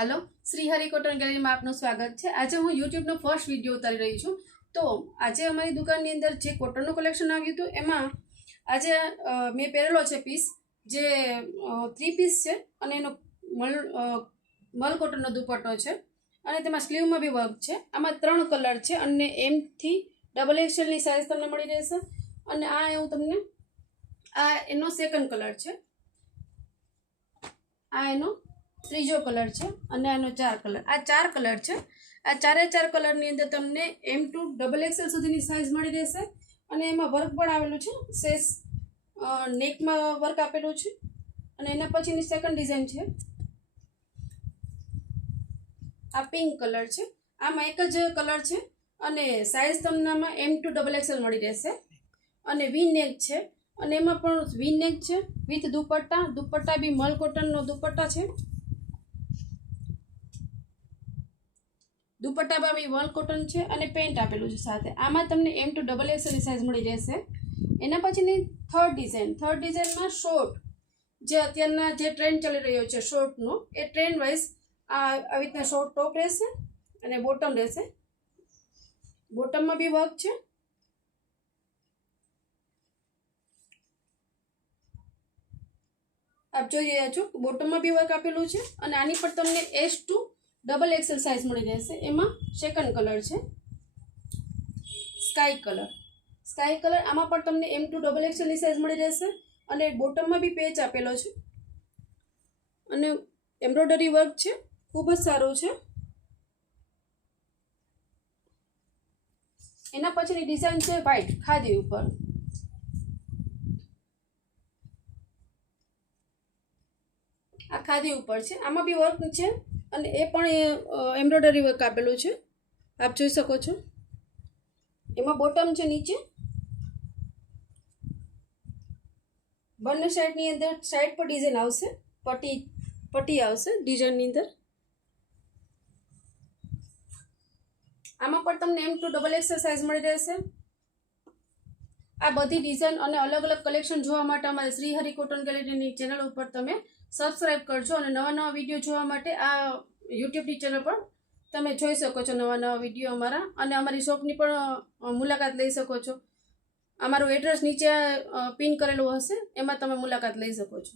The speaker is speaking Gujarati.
हेलो श्रीहरि कॉटन गैलरी में आपનું સ્વાગત છે। આજે હું YouTube નો ફર્સ્ટ વિડિયો ઉતારી રહી છું। તો આજે અમારી દુકાનની અંદર જે કોટનનું કલેક્શન આવ્યું હતું એમાં આજે મેં પહેરેલો છે પીસ જે 3 પીસ છે અને એનો મલ કોટનનો દુપટ્ટો છે અને તેમાં સ્લીવમાં બી વર્ક છે। આમાં 3 કલર છે અને M થી ડબલ XL ની સાઈઝ તમને મળી રહેશે અને આ હું તમને આ એનો સેકન્ડ કલર છે, આ એનો ત્રીજો કલર છે અને આનો 4 કલર, આ 4 કલર છે। આ ચારે 4 કલરની અંદર તમને M to ડબલ XL સુધીની સાઈઝ મળી રહેશે અને એમાં વર્ક પણ આવેલું છે, સેસ નેકમાં વર્ક આપેલું છે અને એના પછીની સેકન્ડ ડિઝાઇન છે આ પિંક કલર છે। આમાં એક જ કલર છે અને સાઈઝ તમને આમાં M to ડબલ XL મળી રહેશે અને વી નેક છે અને એમાં પણ વી નેક છે વિથ દુપટ્ટા, દુપટ્ટા બી મલ કોટનનો દુપટ્ટા છે, દુપટ્ટામાં બી મલ કોટન છે અને પેન્ટ આપેલું છે સાથે। આમાં તમને M to ડબલ XL ની સાઈઝ મળી રહેશે। એના પછીની થર્ડ ડિઝાઇનમાં શોર્ટ જે અત્યારના જે ટ્રેન્ડ ચાલી રહ્યો છે શોર્ટનો, એ ટ્રેન્ડ વાઇઝ આવી રીતના શોર્ટ ટોપ રહેશે અને બોટમ રહેશે, બોટમમાં બી વર્ક છે, આપ જોઈ રહ્યા છો બોટમમાં બી વર્ક આપેલું છે અને આની પર તમને S to double XL size મળી રહેશે। એમાં સેકન્ડ કલર છે સ્કાય કલર, આમાં પણ તમને M to ડબલ XL ની સાઈઝ મળી રહેશે અને બોટમમાં બી પેચ આપેલો છે અને એમ્બ્રોઇડરી વર્ક છે, ખૂબ જ સારું છે। એના પછીની ડિઝાઇન છે વ્હાઈટ ખાદી ઉપર, આ ખાદી ઉપર છે, આમાં બી વર્ક છે અને એ પણ એમ્બ્રોઇડરી વર્ક આપેલું છે, આપ જોઈ શકો છો। એમાં બોટમ છે નીચે, બંને સાઈડની અંદર સાઈડ પર ડિઝાઇન આવશે, પટ્ટી આવશે ડિઝાઇનની અંદર। આમાં પણ તમને M to double XL size મળી રહેશે। આ બધી ડિઝાઇન અને અલગ અલગ કલેક્શન જોવા માટે અમારી શ્રીહરિ કોટન ગેલેરીની ચેનલ ઉપર તમે સબસ્ક્રાઈબ કરજો અને નવા વિડીયો જોવા માટે આ યુટ્યુબની ચેનલ પર તમે જોઈ શકો છો નવા વિડીયો અમારા, અને અમારી શોપની પણ મુલાકાત લઈ શકો છો। અમારું એડ્રેસ નીચે પિન કરેલું હશે, એમાં તમે મુલાકાત લઈ શકો છો।